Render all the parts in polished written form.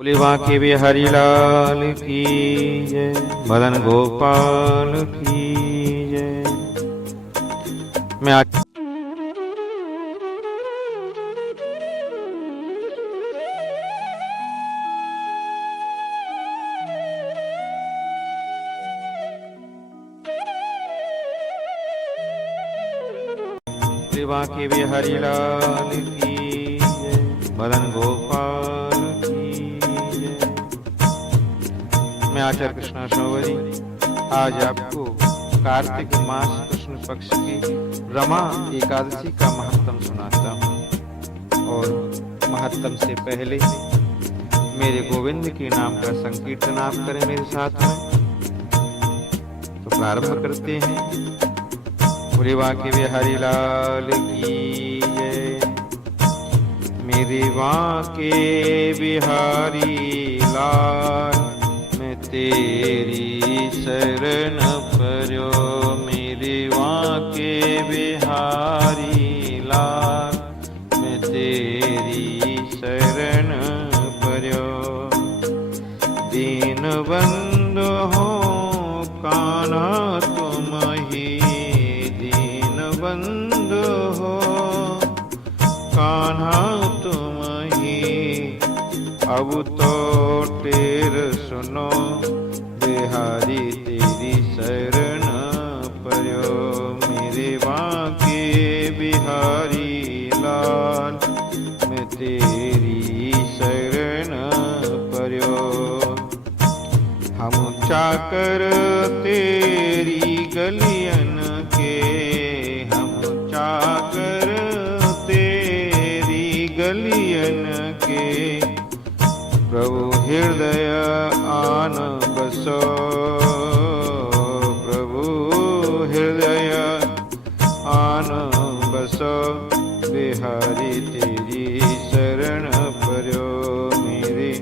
बोले बांके बिहारी लाल की जय, मदन गोपाल की जय। मैं आज बोले बांके बिहारी लाल की जय, मदन गोपाल की जय। मैं आचार्य कृष्णा शौवरी आज आपको कार्तिक मास कृष्ण पक्ष की रमा एकादशी का महत्तम सुनाता हूँ। और महत्तम से पहले मेरे गोविंद के नाम का संकीर्तन आप करें मेरे साथ में। तो प्रारंभ करते हैं। बोले बांके बिहारी लाल की जय। मेरे बांके बिहारी लाल, मैं तेरी शरण पर्यो। मेरे बांके बिहारी लाल, मैं तेरी शरण पर्यो। दीन बंधु हो कान्हा तुम ही, दीन बंधु हो कान्हा तुम ही। अब तो टेर सुनो बिहारी तेरी शरण पर्यो। मेरे बांके बिहारी लाल, मैं तेरी शरण पर्यो। हम चाकर तेरी गलियन के, हम चाकर तेरी गलियन के। प्रभु हृदय आन बसो, प्रभु हृदय आन बसो। बिहारी तेरी शरण पर्यो। मेरे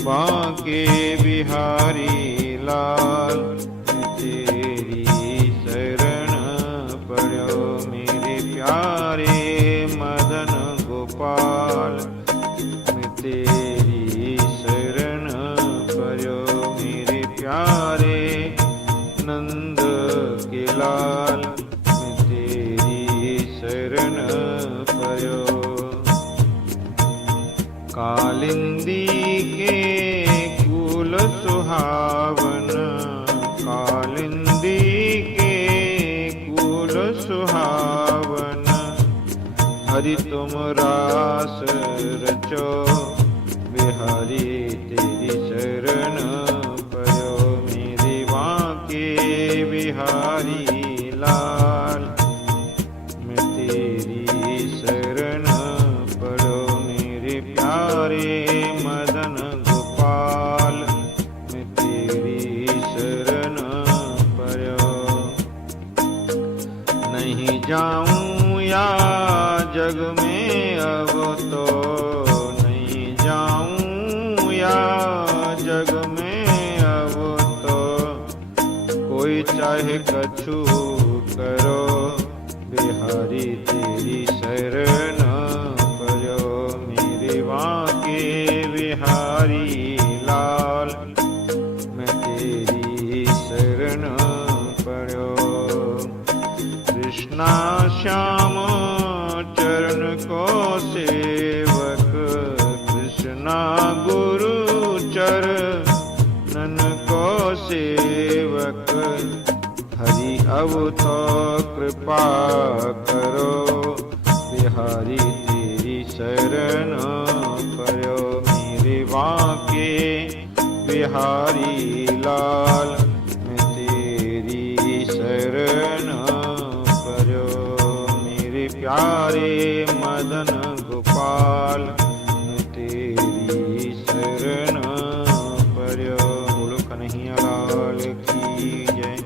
बांके बिहारी लाल, तेरी शरण पर्यो। मेरे प्यारे मदन गोपाल, मैं तेरी शरण पर्यो। मेरे प्यारे नंद के लाल, मैं तेरी शरण पर्यो। कालिंदी के कुल सुहावन, कालिंदी के कुल सुहावन। हरि तुम रास रचो, बिहारी तेरी शरण पर्यो। मेरे बांके बिहारी लाल, मैं तेरी शरण पर्यो। मेरे प्यारे मदन गोपाल, मैं तेरी शरण पर्यो। नहीं जाऊं या जग में अब तो, नहीं जाऊं या जग में अब तो। कोई चाहे कछु करो, बिहारी तेरी शरण पर्यो। मेरे बांके बिहारी लाल, मैं तेरी शरण पर्यो। कृष्णा श्याम चरण को सेवक, कृष्णा गुरु चरणन को सेवक। हरि अब तो कृपा करो, बिहारी तेरी शरण पर्यो। मेरे बांके बिहारी लाल, मैं तेरी शरण पर्यो। मेरे प्यारे मदन गोपाल, मैं तेरी शरण पर्यो। बोलो कन्हैया लाल की जय।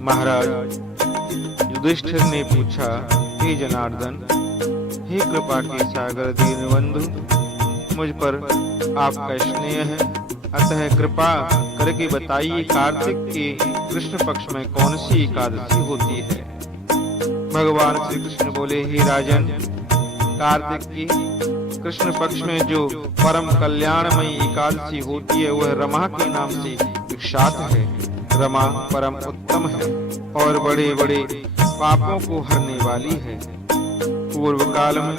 महाराज युधिष्ठिर ने पूछा, हे जनार्दन, हे कृपा के सागर दीनबंधु, मुझ पर आपका स्नेह है, अतः कृपा करके बताइए कार्तिक के कृष्ण पक्ष में कौन सी एकादशी होती है। भगवान श्री कृष्ण बोले, हे राजन, कार्तिक की कृष्ण पक्ष में जो परम कल्याणमयी एकादशी होती है वह रमा के नाम से विख्यात है। रमा परम उत्तम है और बड़े बड़े पापों को हरने वाली है। पूर्व काल में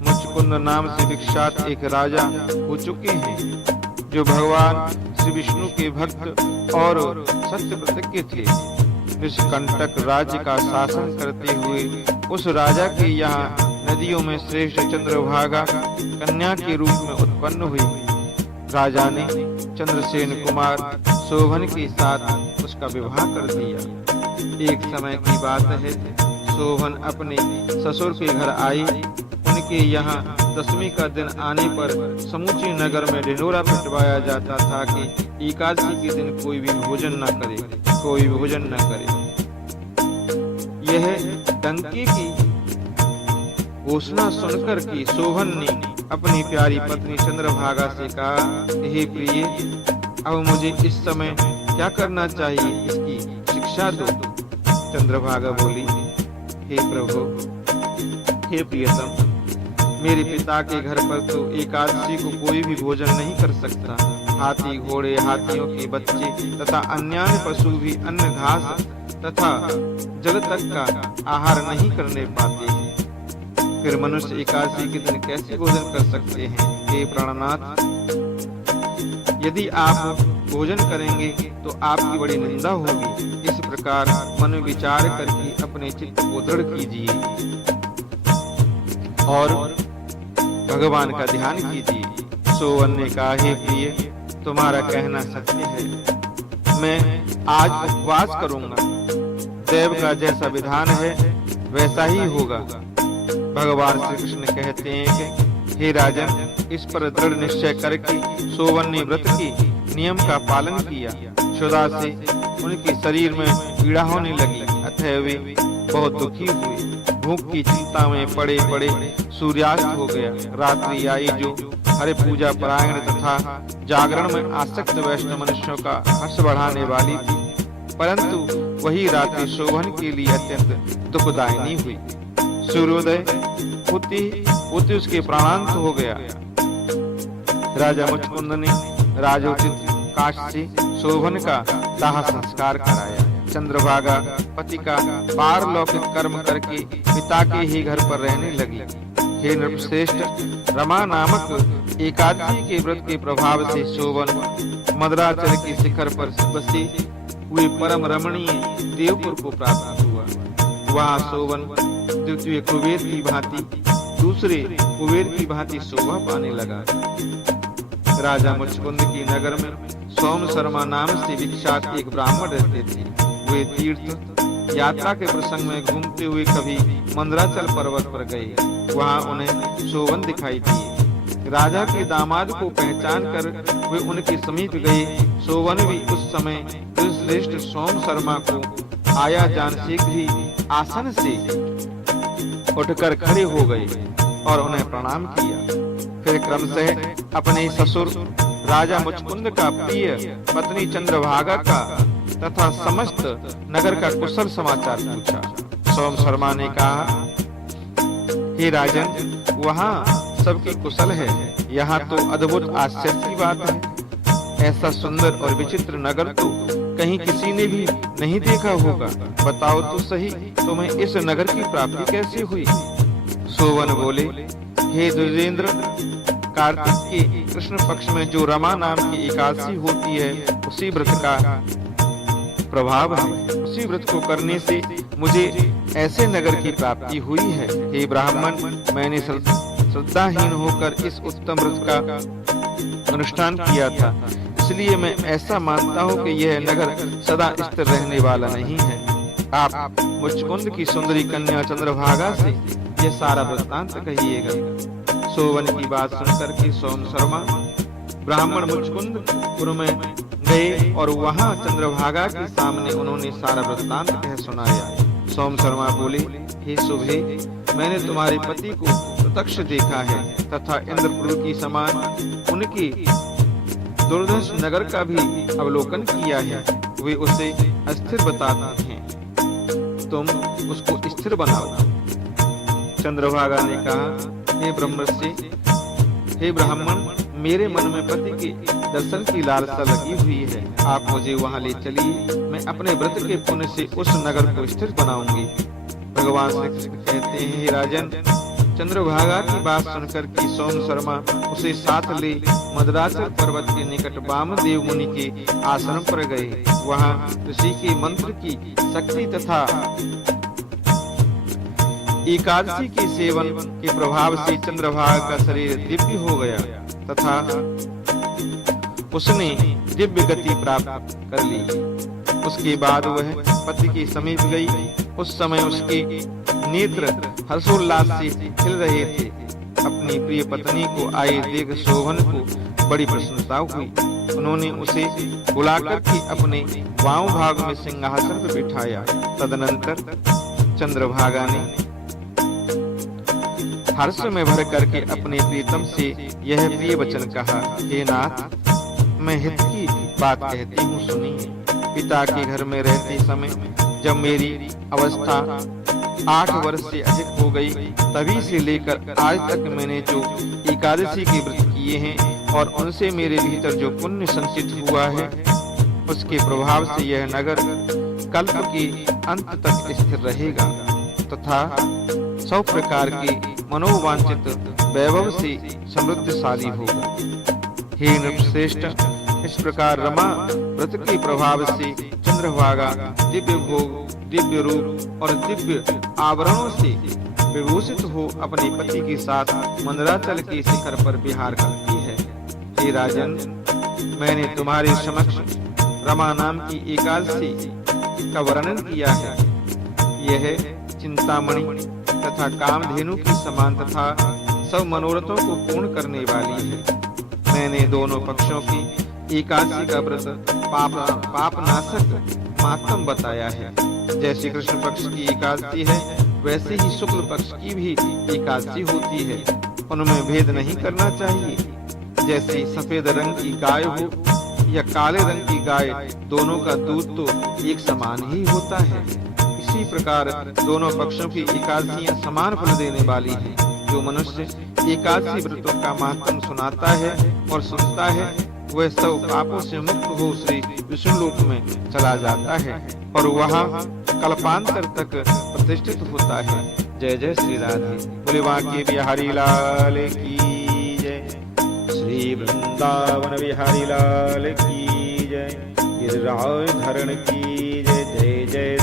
मुचकुंद नाम से विख्यात एक राजा हो चुके हैं जो भगवान श्री विष्णु के भक्त और सत्य प्रतिज्ञ थे। निष्कंटक राज्य का शासन करते हुए उस राजा के यहाँ नदियों में श्रेष्ठ चंद्रभागा कन्या के रूप में उत्पन्न हुई। राजा ने चंद्रसेन कुमार शोभन के साथ उसका विवाह कर दिया। एक समय की बात है, शोभन अपने ससुर के घर आई। उनके यहाँ दशमी का दिन आने पर समूचे नगर में ढिंढोरा पिटवाया जाता था कि एकादशी के दिन कोई भी भोजन न करे, कोई भी भोजन न करे। यह डंके की घोषणा सुनकर के शोभन ने अपनी प्यारी पत्नी चंद्रभागा से कहा, हे प्रिय, अब मुझे इस समय क्या करना चाहिए, इसकी शिक्षा दो। चंद्रभागा बोली, हे प्रभु, हे प्रियतम, मेरे पिता के घर पर तो एकादशी को कोई भी भोजन नहीं कर सकता। हाथी, घोड़े, हाथियों के बच्चे तथा अन्य पशु भी अन्न, घास तथा जल तक का आहार नहीं करने पाते हैं। फिर मनुष्य एकादशी के दिन कैसे भोजन कर सकते हैं? हे प्राणनाथ, यदि आप भोजन करेंगे तो आपकी बड़ी निंदा होगी। इस प्रकार मन विचार करके अपने चित्त को दृढ़ कीजिए और भगवान का ध्यान कीजिए। शोभन ने कहा, हे प्रिय, तुम्हारा कहना सत्य है। मैं आज उपवास करूंगा। देव का जैसा विधान है वैसा ही होगा। भगवान श्री कृष्ण कहते हैं कि हे राजन, इस पर दृढ़ निश्चय करके शोभन ने व्रत के नियम का पालन किया। क्षुधा से उनके शरीर में पीड़ा होने लगी, अतः वे बहुत दुखी हुए। भूख की चिंता में पड़े पड़े सूर्यास्त हो गया। रात्रि आई जो हरि पूजा परायण तथा जागरण में आसक्त वैष्णव मनुष्यों का हर्ष बढ़ाने वाली थी, परंतु वही रात्रि शोभन के लिए अत्यंत दुखदायिनी हुई। सूर्योदय होते उसके प्राणांत हो गया। राजा मुचकुंद ने राजोचित काष्ठ से शोभन का दाह संस्कार कराया। चंद्रभागा पति का पारलौकिक कर्म करके पिता के ही घर पर रहने लगी। हे नृपश्रेष्ठ, रमा नामक एकादशी के व्रत के प्रभाव से शोभन मदराचल के शिखर पर बसे हुए परम रमणीय देवपुर को प्राप्त हुआ। वहाँ शोभन द्वितीय कुबेर की भांति दूसरे कुबेर की भांति शोभा पाने लगा। राजा मुचकुंद की नगर में सोम शर्मा नाम से विख्यात एक ब्राह्मण रहते थे। वे तीर्थ यात्रा के प्रसंग में घूमते हुए कभी मंदराचल पर्वत पर गए। वहां उन्हें शोभन दिखाई दी। राजा के दामाद को पहचान कर वे उनके समीप गए। शोभन भी उस समय श्रेष्ठ सोम शर्मा को आया जान शीघ्र ही आसन से उठकर खड़े हो गए और उन्हें प्रणाम किया। फिर क्रमशः अपने ससुर राजा मुचकुंद का प्रिय पत्नी चंद्रभागा का तथा समस्त नगर का कुशल समाचार पूछा। सोम शर्मा ने कहा, हे राजन, वहाँ सबकी कुशल है। यहाँ तो अद्भुत आश्चर्य की बात है। ऐसा सुंदर और विचित्र नगर तो कहीं किसी ने भी नहीं देखा होगा। बताओ तो सही, तुम्हें इस नगर की प्राप्ति कैसे हुई? शोभन बोले, हे द्विजेंद्र, कार्तिक के कृष्ण पक्ष में जो रमा नाम की एकादशी होती है उसी व्रत का प्रभाव है। उसी व्रत को करने से मुझे ऐसे नगर की प्राप्ति हुई है। हे ब्राह्मण, मैंने श्रद्धाहीन होकर इस उत्तम व्रत का अनुष्ठान किया था, इसलिए मैं ऐसा मानता हूँ कि यह नगर सदा स्थिर रहने वाला नहीं है। आप मुचकुंद की सुंदरी कन्या चंद्रभागा से यह सारा वृत्तांत कहिएगा। शोभन की बात सुनकर के सोम शर्मा ब्राह्मण मुचकुंदपुर में गए और वहां चंद्रभागा के सामने उन्होंने सारा वृत्तांत कह सुनाया। सोम शर्मा बोले, हे शुभे, मैंने तुम्हारे पति को प्रत्यक्ष देखा है तथा इंद्रपुर की समान उनके दुर्धर्ष नगर का भी अवलोकन किया है। वे उसे अस्थिर बताते हैं, तुम उसको स्थिर बनाओ। चंद्रभागा ने कहा, हे ब्रह्मर्षि, हे ब्राह्मण, मेरे मन में पति के दर्शन की लालसा लगी हुई है। आप मुझे वहां ले चलिए, मैं अपने व्रत के पुण्य से उस नगर को स्थिर बनाऊंगी। भगवान श्री कृष्ण कहते हैं, हे राजन, चंद्रभागा की बात सुनकर कि सोम शर्मा उसे साथ ले मदराचल पर्वत के निकट वामदेव मुनि के आश्रम पर गए। वहां ऋषि के मंत्र की शक्ति तथा एकादशी के सेवन के प्रभाव से चंद्रभागा का शरीर दिव्य हो गया तथा उसने दिव्य गति प्राप्त कर ली। उसके बाद वह पति के समीप गई। उस समय उसके नेत्र हर्षोल्लास से खिल रहे थे। अपनी प्रिय पत्नी को आए देख शोभन को बड़ी प्रसन्नता हुई। उन्होंने उसे बुलाकर के अपने वाम भाग में सिंहासन पर बिठाया। तदनंतर चंद्रभागा ने हर्ष में भर करके अपने प्रीतम से यह प्रिय वचन कहा, हे नाथ, मैं हित की बात कहती हूँ, सुनिए। पिता के घर में रहते समय जब मेरी अवस्था 8 वर्ष से अधिक हो गई, तभी से लेकर आज तक मैंने जो एकादशी के व्रत किए हैं और उनसे मेरे भीतर जो पुण्य संचित हुआ है, उसके प्रभाव से यह नगर कल्प के अंत तक स्थिर रहेगा तथा 100 प्रकार के मनोवांछित वैभव से समृद्धशाली होगा। हे नृपश्रेष्ठ, इस प्रकार रमा व्रत के प्रभाव से चंद्रभागा दिव्य भोग, दिव्य रूप और दिव्य आभरणों से विभूषित हो अपने पति के साथ मंदराचल के शिखर पर विहार करती है। हे राजन, मैंने तुम्हारे समक्ष रमा नाम की एकादशी का वर्णन किया है। यह चिंतामणि तथा कामधेनु की समान तथा सब मनोरथों को पूर्ण करने वाली है। मैंने दोनों पक्षों की एकादशी का व्रत पापनाशक मातम बताया है। जैसे कृष्ण पक्ष की एकादशी है, वैसे ही शुक्ल पक्ष की भी एकादशी होती है। उनमें भेद नहीं करना चाहिए। जैसे सफेद रंग की गाय हो या काले रंग की गाय, दोनों का दूध तो एक समान ही होता है। इसी प्रकार दोनों पक्षों की एकादशियां समान फल देने वाली हैं। जो मनुष्य एकादशी व्रतों का महत्व सुनाता है और सुनता है, वह सब पापों से मुक्त हो श्री विष्णु लोक में चला जाता है और वहाँ कल्पांतर तक प्रतिष्ठित होता है। जय जय श्री राधे। बोले बांके बिहारी लाल की जय। श्री वृंदावन बिहारी लाल की जय। गिरिराज धरण की जय। जय जय